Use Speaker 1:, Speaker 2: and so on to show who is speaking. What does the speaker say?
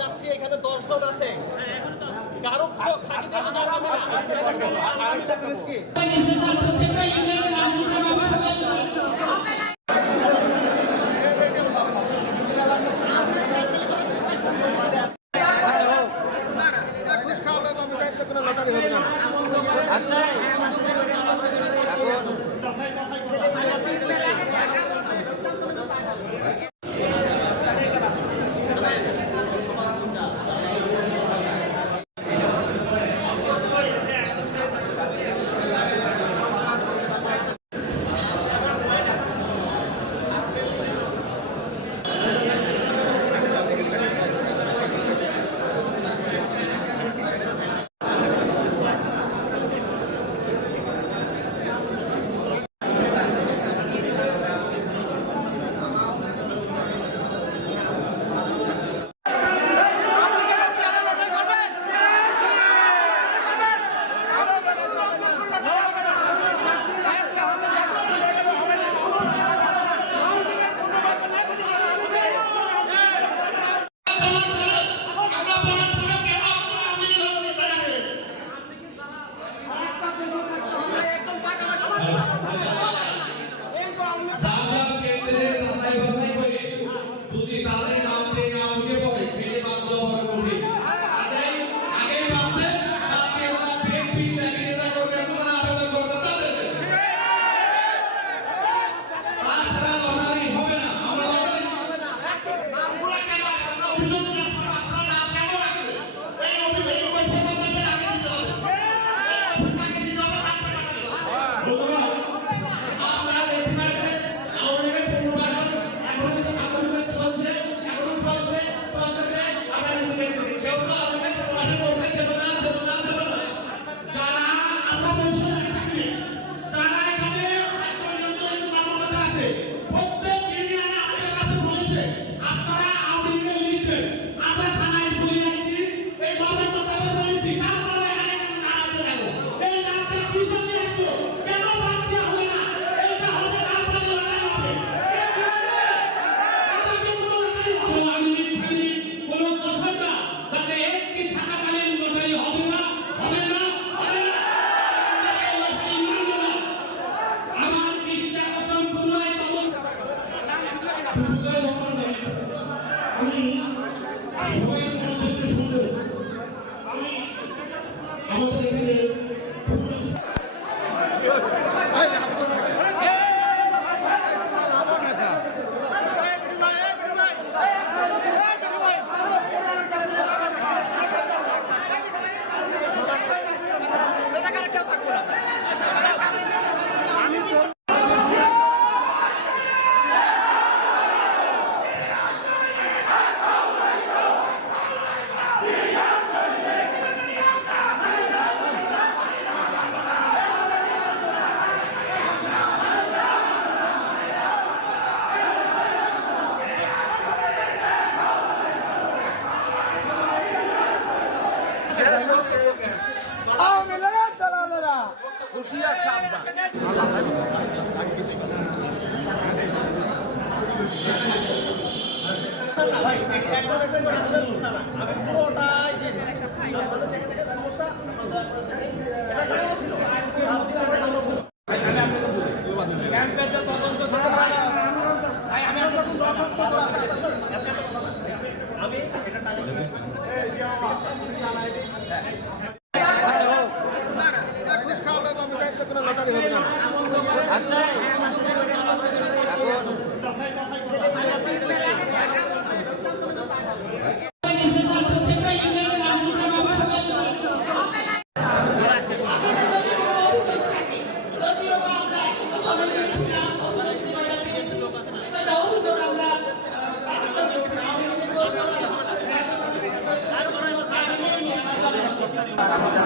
Speaker 1: যাচ্ছি এখানে দর্শক আছে। কারও চোখ আচ্ছা। Thank you. আমি পুরোটাই দিয়ে আমাদের সমস্যা এটা টাকা কোনো লটারি হবে না আচ্ছা। Thank you.